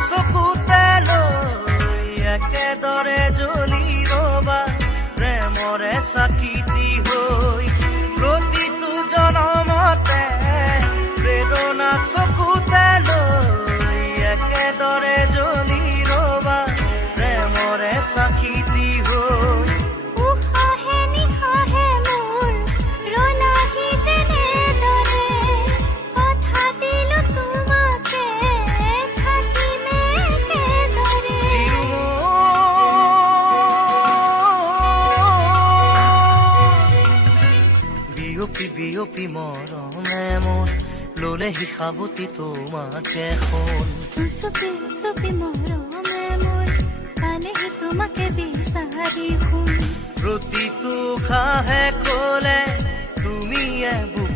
চকুতে লৈ একেদৰে জ্বলি ৰবা প্ৰেমৰে চাকিতি হৈ প্ৰতিটো জনমতে প্ৰেৰণা চকুতে লৈ একেদৰে জ্বলি ৰবা প্ৰেমৰে চাকিতি হৈ উশাহে নিশাহে মোৰ ৰলাহি যেনেদৰে কথা দিলো তোমাকে থাকিমে একেদৰে বিয়পি বিয়পি মৰমে মোৰ ললেহি সাৱতি তোমাকে শুন উচপি উচপি মৰমে মোৰ পালেহি তোমাকে বিচাৰি শুন প্ৰতিটো খাহে কলে তুমি বুক